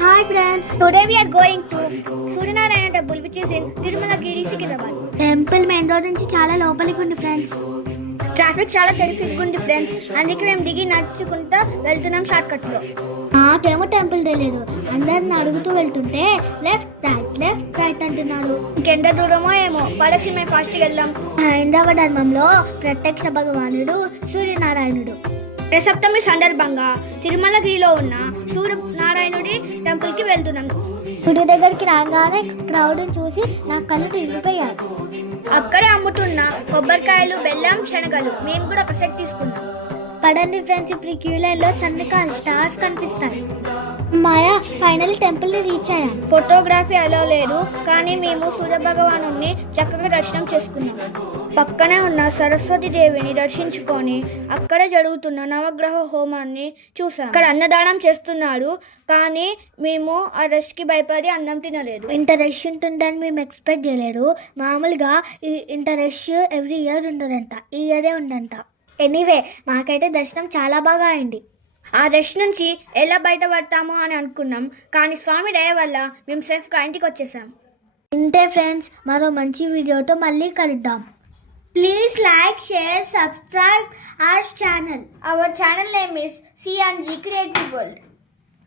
Hi friends, today we are going to Suryanarayana temple which is in Tirumala-Giri, Secunderabad. Temple main road నుంచి చాలా లోపలికి ఉంది friends. Traffic చాలా terrific ఉంది friends. అందుకే మేము దిగి నడుచుకుంటూ వెళ్తున్నాం షార్ట్ కట్ లో. నాకేమో టెంపుల్ తెలియదు. అందరిని అడుగుతూ వెళ్తుంటే లెఫ్ట్ రైట్ అంటున్నారు. ఇంకెంత దూరమో ఏమో పడచి మేము ఫాస్ట్గా వెళ్దాం. హైందవ ధర్మంలో ప్రత్యక్ష భగవానుడు సూర్యనారాయణుడు. సప్తమి సందర్భంగా తిరుమలగిరిలో ఉన్న సూర్యనారాయణుడి టెంపుల్ కి వెళ్తున్నాం. గుడి దగ్గరికి రాగానే క్రౌడ్ చూసి నా కళ్ళు తిరిగిపోయాయి. అక్కడే అమ్ముతున్న కొబ్బరికాయలు, బెల్లం, శనగలు మేము కూడా ఒక సెట్ తీసుకున్నాం. పడండి ఫ్రెండ్స్, ఇప్పుడు క్యూ లైన్ లో సన్నగా స్టార్స్ కనిపిస్తాయి. మాయా ఫైనల్ టెంపుల్ ని రీచ్ అయ్యాం. ఫోటోగ్రఫీ అలో లేదు, కానీ మేము సూర్య భగవాను చక్కగా దర్శనం చేసుకున్నాం. పక్కనే ఉన్న సరస్వతి దేవిని దర్శించుకొని అక్కడే జరుగుతున్న నవగ్రహ హోమాన్ని చూసాం. అక్కడ అన్నదానం చేస్తున్నాడు, కానీ మేము ఆ రష్ కి భయపడి అన్నం తినలేదు. ఇంత రష్ ఉంటుందని మేము ఎక్స్పెక్ట్ చేయలేదు. మామూలుగా ఇంత రష్ ఎవ్రీ ఇయర్ ఉండదంట, ఈ ఇయరే ఉందంట. ఎనీవే మాకైతే దర్శనం చాలా బాగా అయింది. ఆ రష్ నుంచి ఎలా బయటపడతామో అని అనుకున్నాం, కానీ స్వామి దయ వల్ల మేము సేఫ్గా ఇంటికి వచ్చేసాం. ఇంతే ఫ్రెండ్స్, మరో మంచి వీడియోతో మళ్ళీ కలుద్దాం. Please like, share, subscribe our channel. Our channel name is C&G Creative World.